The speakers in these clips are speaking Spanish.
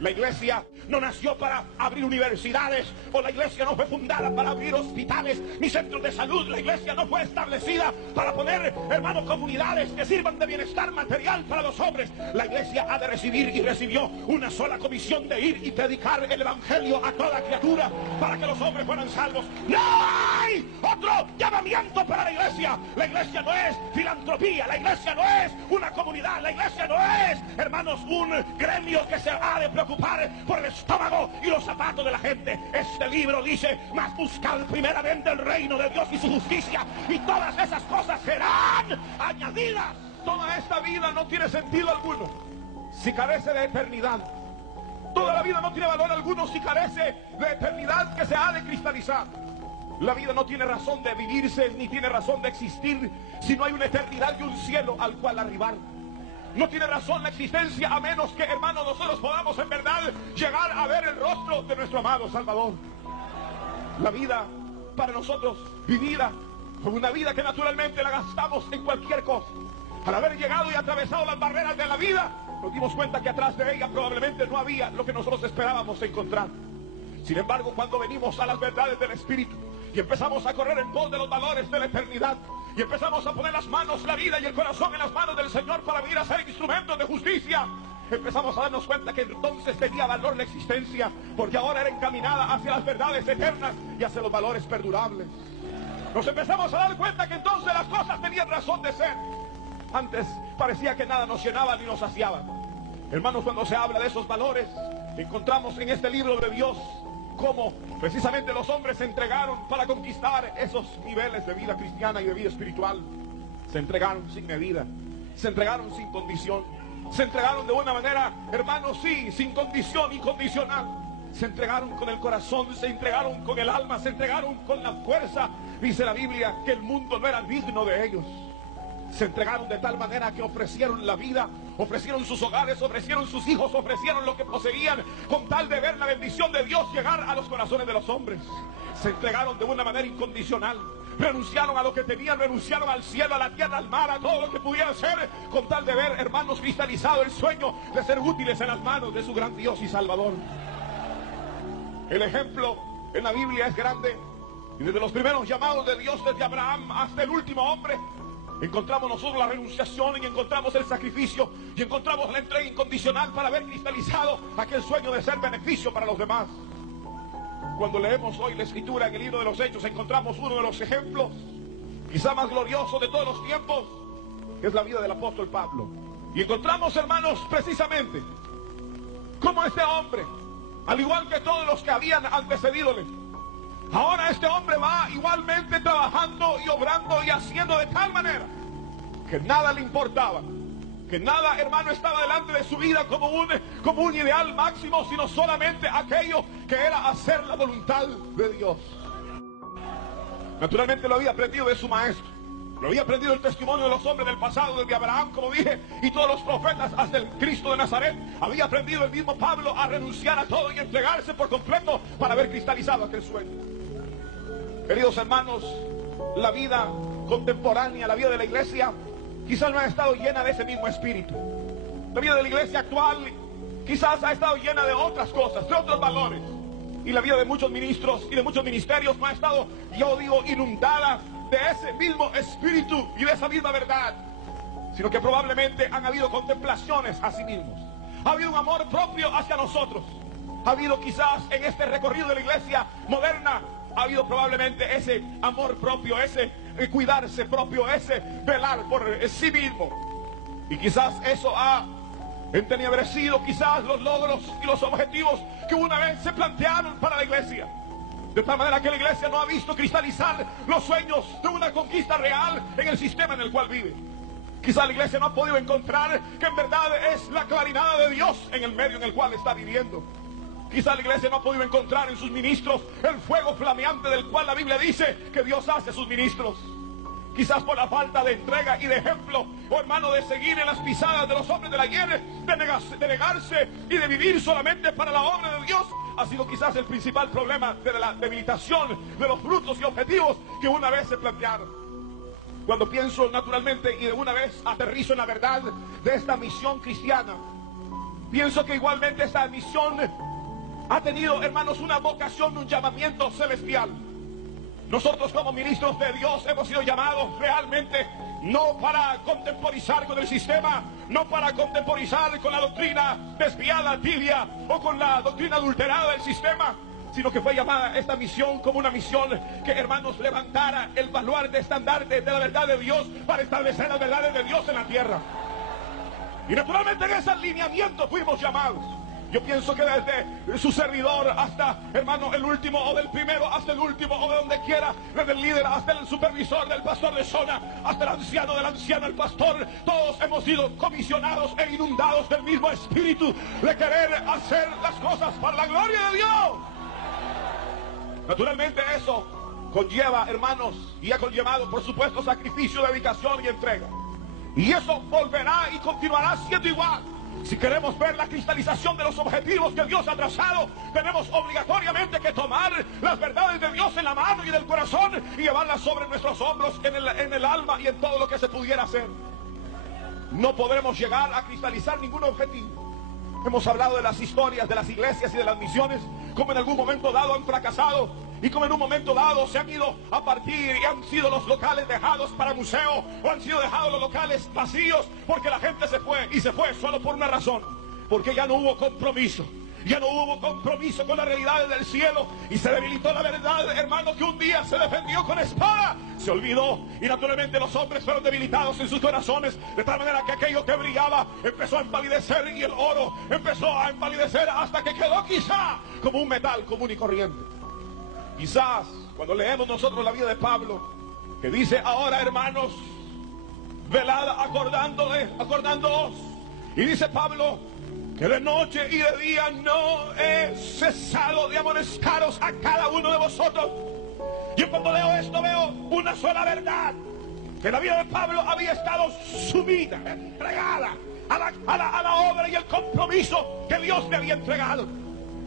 La iglesia no nació para abrir universidades, o la iglesia no fue fundada para abrir hospitales ni centros de salud. La iglesia no fue establecida para poner, hermanos, comunidades que sirvan de bienestar material para los hombres. La iglesia ha de recibir y recibió una sola comisión de ir y predicar el evangelio a toda criatura para que los hombres fueran salvos. No hay otro llamamiento para la iglesia. La iglesia no es filantropía, la iglesia no es una comunidad, la iglesia no es, hermanos, un gremio que se ha de preocupar por el estómago y los zapatos de la gente. Este libro dice: mas buscad primeramente el reino de Dios y su justicia, y todas esas cosas serán añadidas. Toda esta vida no tiene sentido alguno si carece de eternidad. Toda la vida no tiene valor alguno si carece de eternidad que se ha de cristalizar. La vida no tiene razón de vivirse ni tiene razón de existir si no hay una eternidad y un cielo al cual arribar. No tiene razón la existencia a menos que, hermanos, nosotros podamos en verdad llegar a ver el rostro de nuestro amado Salvador. La vida para nosotros vivida fue una vida que naturalmente la gastamos en cualquier cosa. Al haber llegado y atravesado las barreras de la vida, nos dimos cuenta que atrás de ella probablemente no había lo que nosotros esperábamos encontrar. Sin embargo, cuando venimos a las verdades del Espíritu y empezamos a correr en pos de los valores de la eternidad, y empezamos a poner las manos, la vida y el corazón en las manos del Señor para venir a ser instrumentos de justicia, empezamos a darnos cuenta que entonces tenía valor la existencia, porque ahora era encaminada hacia las verdades eternas y hacia los valores perdurables. Nos empezamos a dar cuenta que entonces las cosas tenían razón de ser. Antes parecía que nada nos llenaba ni nos saciaba. Hermanos, cuando se habla de esos valores, encontramos en este libro de Dios cómo precisamente los hombres se entregaron para conquistar esos niveles de vida cristiana y de vida espiritual. Se entregaron sin medida, se entregaron sin condición, se entregaron de una manera, hermanos, sí, sin condición, incondicional. Se entregaron con el corazón, se entregaron con el alma, se entregaron con la fuerza. Dice la Biblia que el mundo no era digno de ellos. Se entregaron de tal manera que ofrecieron la vida, ofrecieron sus hogares, ofrecieron sus hijos, ofrecieron lo que poseían con tal de ver la bendición de Dios llegar a los corazones de los hombres. Se entregaron de una manera incondicional. Renunciaron a lo que tenían, renunciaron al cielo, a la tierra, al mar, a todo lo que pudieran ser, con tal de ver, hermanos, cristalizado el sueño de ser útiles en las manos de su gran Dios y Salvador. El ejemplo en la Biblia es grande, y desde los primeros llamados de Dios, desde Abraham hasta el último hombre, encontramos nosotros la renunciación y encontramos el sacrificio y encontramos la entrega incondicional para haber cristalizado aquel sueño de ser beneficio para los demás. Cuando leemos hoy la escritura en el libro de los Hechos, encontramos uno de los ejemplos quizá más gloriosos de todos los tiempos, que es la vida del apóstol Pablo. Y encontramos, hermanos, precisamente cómo este hombre, al igual que todos los que habían antecedidole, ahora este hombre va igualmente trabajando y obrando y haciendo de tal manera que nada le importaba, que nada, hermano, estaba delante de su vida como un ideal máximo, sino solamente aquello que era hacer la voluntad de Dios. Naturalmente lo había aprendido de su maestro, lo había aprendido el testimonio de los hombres del pasado, desde Abraham, como dije, y todos los profetas hasta el Cristo de Nazaret. Había aprendido el mismo Pablo a renunciar a todo y entregarse por completo para haber cristalizado aquel sueño. Queridos hermanos, la vida contemporánea, la vida de la iglesia, quizás no ha estado llena de ese mismo espíritu. La vida de la iglesia actual quizás ha estado llena de otras cosas, de otros valores. Y la vida de muchos ministros y de muchos ministerios no ha estado, yo digo, inundada de ese mismo espíritu y de esa misma verdad, sino que probablemente han habido contemplaciones a sí mismos. Ha habido un amor propio hacia nosotros. Ha habido quizás en este recorrido de la iglesia moderna, ha habido probablemente ese amor propio, ese cuidarse propio, ese velar por sí mismo. Y quizás eso ha entenebrecido quizás los logros y los objetivos que una vez se plantearon para la iglesia. De tal manera que la iglesia no ha visto cristalizar los sueños de una conquista real en el sistema en el cual vive. Quizás la iglesia no ha podido encontrar que en verdad es la claridad de Dios en el medio en el cual está viviendo. Quizá la iglesia no ha podido encontrar en sus ministros el fuego flameante del cual la Biblia dice que Dios hace a sus ministros. Quizás por la falta de entrega y de ejemplo, o hermano, de seguir en las pisadas de los hombres del ayer, de negarse y de vivir solamente para la obra de Dios, ha sido quizás el principal problema de la debilitación de los frutos y objetivos que una vez se plantearon. Cuando pienso naturalmente y de una vez aterrizo en la verdad de esta misión cristiana, Pienso que igualmente esta misión ha tenido, hermanos, una vocación, un llamamiento celestial. Nosotros como ministros de Dios hemos sido llamados realmente no para contemporizar con el sistema, no para contemporizar con la doctrina desviada, tibia, o con la doctrina adulterada del sistema, sino que fue llamada esta misión como una misión que, hermanos, levantara el baluarte estandarte de la verdad de Dios para establecer las verdades de Dios en la tierra. Y naturalmente en ese alineamiento fuimos llamados. Yo pienso que desde su servidor hasta, hermano, el último, o del primero hasta el último, o de donde quiera, desde el líder hasta el supervisor, del pastor de zona hasta el anciano, del anciano al pastor, todos hemos sido comisionados e inundados del mismo espíritu de querer hacer las cosas para la gloria de Dios. Naturalmente eso conlleva, hermanos, y ha conllevado, por supuesto, sacrificio, dedicación y entrega. Y eso volverá y continuará siendo igual. Si queremos ver la cristalización de los objetivos que Dios ha trazado, tenemos obligatoriamente que tomar las verdades de Dios en la mano y en el corazón y llevarlas sobre nuestros hombros, en el alma y en todo lo que se pudiera hacer. No podremos llegar a cristalizar ningún objetivo. Hemos hablado de las historias de las iglesias y de las misiones, como en algún momento dado han fracasado y como en un momento dado se han ido a partir y han sido los locales dejados para museo, o han sido dejados los locales vacíos porque la gente se fue, y se fue solo por una razón: porque ya no hubo compromiso. Ya no hubo compromiso con las realidades del cielo, y se debilitó la verdad, hermano, que un día se defendió con espada. Se olvidó, y naturalmente los hombres fueron debilitados en sus corazones, de tal manera que aquello que brillaba empezó a empalidecer, y el oro empezó a empalidecer hasta que quedó quizá como un metal común y corriente. Quizás cuando leemos nosotros la vida de Pablo, que dice: ahora, hermanos, velad acordándoos, y dice Pablo que de noche y de día no he cesado de amonestaros a cada uno de vosotros. Yo cuando leo esto veo una sola verdad: que la vida de Pablo había estado sumida, entregada a la obra y el compromiso que Dios le había entregado.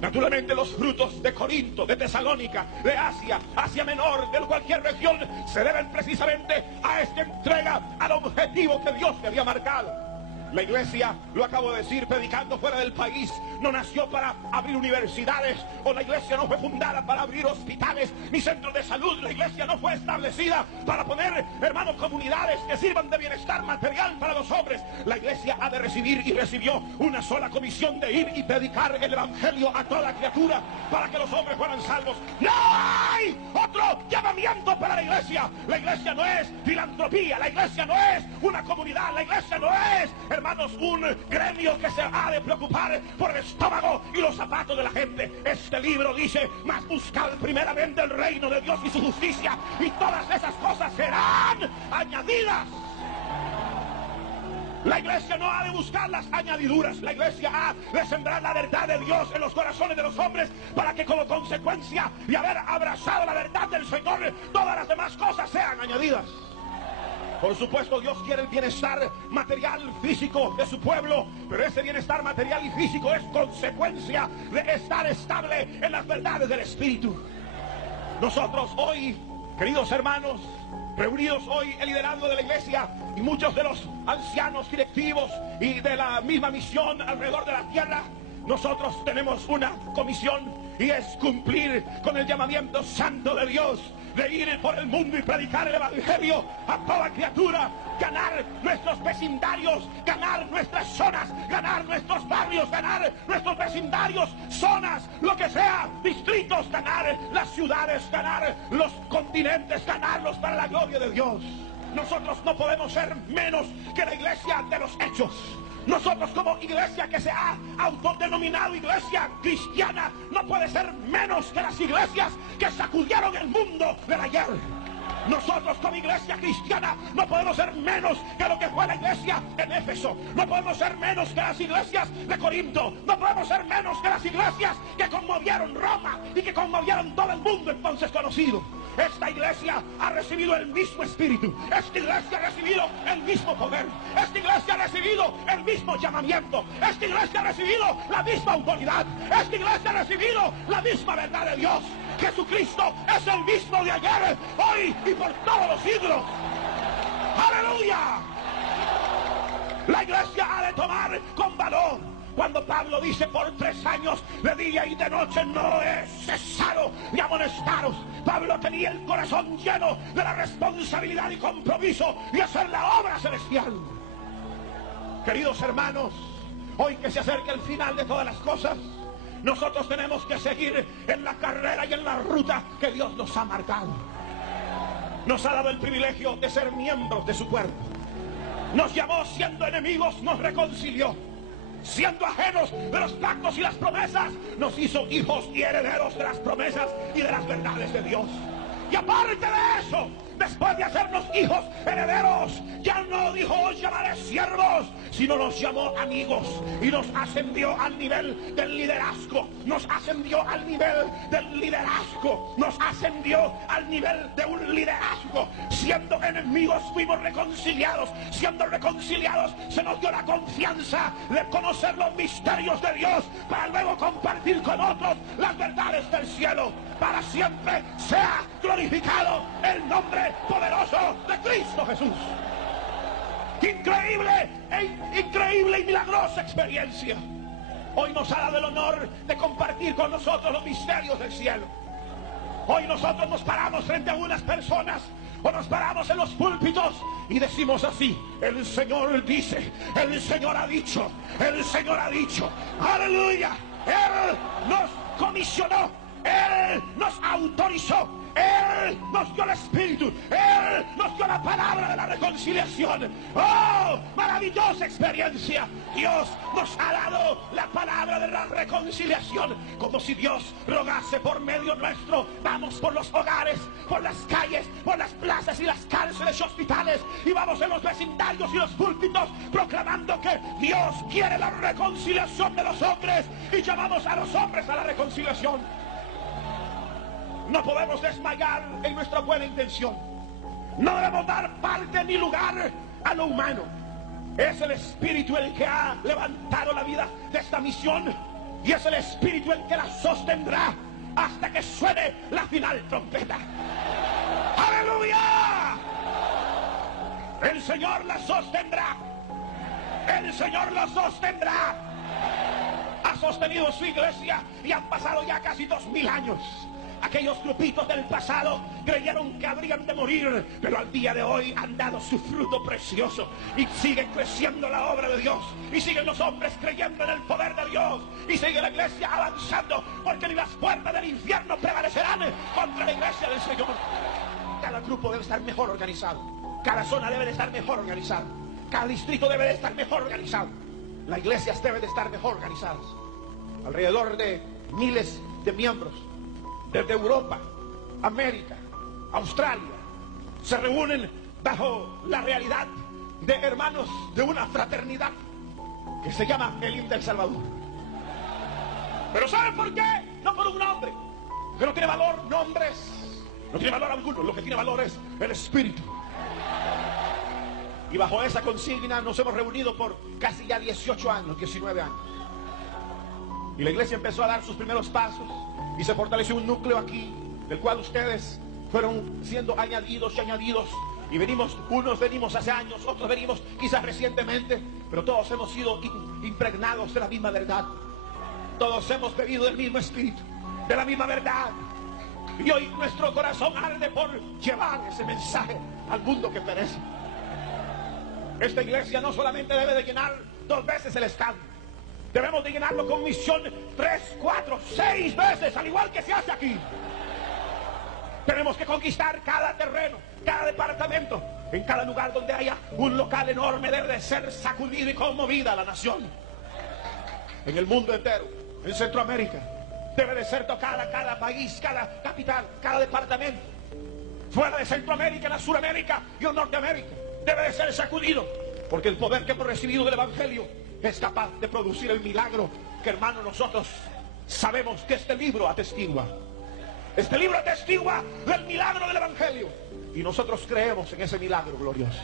Naturalmente los frutos de Corinto, de Tesalónica, de Asia Menor, de cualquier región, se deben precisamente a esta entrega al objetivo que Dios le había marcado. La iglesia, lo acabo de decir, predicando fuera del país, no nació para abrir universidades, o la iglesia no fue fundada para abrir hospitales ni centros de salud. La iglesia no fue establecida para poner, hermanos, comunidades que sirvan de bienestar material para los hombres. La iglesia ha de recibir, y recibió, una sola comisión: de ir y predicar el evangelio a toda criatura para que los hombres fueran salvos. No hay otro llamamiento para la iglesia. La iglesia no es filantropía, la iglesia no es una comunidad, la iglesia no es, hermanos, un gremio que se ha de preocupar por el estómago y los zapatos de la gente. Este libro dice: mas buscad primeramente el reino de Dios y su justicia, y todas esas cosas serán añadidas. La iglesia no ha de buscar las añadiduras. La iglesia ha de sembrar la verdad de Dios en los corazones de los hombres, para que como consecuencia de haber abrazado la verdad del Señor, todas las demás cosas sean añadidas. Por supuesto, Dios quiere el bienestar material, físico de su pueblo, pero ese bienestar material y físico es consecuencia de estar estable en las verdades del Espíritu. Nosotros hoy, queridos hermanos, reunidos hoy el liderazgo de la iglesia y muchos de los ancianos directivos y de la misma misión alrededor de la tierra, nosotros tenemos una comisión, y es cumplir con el llamamiento santo de Dios de ir por el mundo y predicar el evangelio a toda criatura, ganar nuestros vecindarios, ganar nuestras zonas, ganar nuestros barrios, ganar nuestros vecindarios, zonas, lo que sea, distritos, ganar las ciudades, ganar los continentes, ganarlos para la gloria de Dios. Nosotros no podemos ser menos que la iglesia de los hechos. Nosotros como iglesia que se ha autodenominado iglesia cristiana no puede ser menos que las iglesias que sacudieron el mundo del ayer. Nosotros como iglesia cristiana no podemos ser menos que lo que fue la iglesia en Éfeso. No podemos ser menos que las iglesias de Corinto. No podemos ser menos que las iglesias que conmovieron Roma y que conmovieron todo el mundo entonces conocido. Esta iglesia ha recibido el mismo espíritu. Esta iglesia ha recibido el mismo poder. Esta iglesia ha recibido el mismo llamamiento. Esta iglesia ha recibido la misma autoridad. Esta iglesia ha recibido la misma verdad de Dios. Jesucristo es el mismo de ayer, hoy y por todos los siglos. ¡Aleluya! La iglesia ha de tomar con valor Cuando Pablo dice por 3 años de día y de noche no he cesado de amonestaros. Pablo tenía el corazón lleno de la responsabilidad y compromiso de hacer la obra celestial. Queridos hermanos, hoy que se acerca el final de todas las cosas, nosotros tenemos que seguir en la carrera y en la ruta que Dios nos ha marcado. Nos ha dado el privilegio de ser miembros de su cuerpo. Nos llamó siendo enemigos, nos reconcilió. Siendo ajenos de los pactos y las promesas, nos hizo hijos y herederos de las promesas y de las verdades de Dios. Y aparte de eso, después de hacernos hijos herederos, ya no dijo os llamaré siervos, sino nos llamó amigos y nos ascendió al nivel del liderazgo. Nos ascendió al nivel del liderazgo. Nos ascendió al nivel de un liderazgo. Siendo enemigos fuimos reconciliados. Siendo reconciliados se nos dio la confianza de conocer los misterios de Dios para luego compartir con otros las verdades del cielo. Para siempre sea glorificado el nombre poderoso de Cristo Jesús. Increíble y milagrosa experiencia. Hoy nos ha dado el honor de compartir con nosotros los misterios del cielo. Hoy nosotros nos paramos frente a unas personas o nos paramos en los púlpitos y decimos así: el Señor dice, el Señor ha dicho, el Señor ha dicho. Aleluya. Él nos comisionó, Él nos autorizó, Él nos dio el Espíritu, Él nos dio la palabra de la reconciliación. ¡Oh, maravillosa experiencia! Dios nos ha dado la palabra de la reconciliación, como si Dios rogase por medio nuestro. Vamos por los hogares, por las calles, por las plazas y las cárceles y hospitales, y vamos en los vecindarios y los púlpitos proclamando que Dios quiere la reconciliación de los hombres, y llamamos a los hombres a la reconciliación. No podemos desmayar en nuestra buena intención. No debemos dar parte ni lugar a lo humano. Es el Espíritu el que ha levantado la vida de esta misión, y es el Espíritu el que la sostendrá hasta que suene la final trompeta. ¡Aleluya! El Señor la sostendrá. El Señor la sostendrá. Ha sostenido su iglesia y han pasado ya casi 2000 años. Aquellos grupitos del pasado creyeron que habrían de morir, pero al día de hoy han dado su fruto precioso y sigue creciendo la obra de Dios, y siguen los hombres creyendo en el poder de Dios, y sigue la iglesia avanzando, porque ni las puertas del infierno prevalecerán contra la iglesia del Señor. Cada grupo debe estar mejor organizado, cada zona debe de estar mejor organizada, cada distrito debe de estar mejor organizado, las iglesias deben de estar mejor organizadas. Alrededor de miles de miembros desde Europa, América, Australia, se reúnen bajo la realidad de hermanos de una fraternidad que se llama Elim del Salvador. Pero ¿saben por qué? No por un nombre, que no tiene valor nombres, no tiene valor alguno. Lo que tiene valor es el Espíritu. Y bajo esa consigna nos hemos reunido por casi ya 18 años, 19 años. Y la iglesia empezó a dar sus primeros pasos, y se fortaleció un núcleo aquí, del cual ustedes fueron siendo añadidos y añadidos. Y unos venimos hace años, otros venimos quizás recientemente, pero todos hemos sido impregnados de la misma verdad. Todos hemos bebido del mismo Espíritu, de la misma verdad. Y hoy nuestro corazón arde por llevar ese mensaje al mundo que perece. Esta iglesia no solamente debe de llenar 2 veces el estadio, debemos de llenarlo con misión 3, 4, 6 veces, al igual que se hace aquí. Tenemos que conquistar cada terreno, cada departamento. En cada lugar donde haya un local enorme debe de ser sacudido y conmovida la nación. En el mundo entero, en Centroamérica, debe de ser tocada cada país, cada capital, cada departamento. Fuera de Centroamérica, en la Suramérica y en Norteamérica, debe de ser sacudido, porque el poder que hemos recibido del Evangelio es capaz de producir el milagro que, hermano, nosotros sabemos que este libro atestigua. Este libro atestigua del milagro del Evangelio, y nosotros creemos en ese milagro glorioso.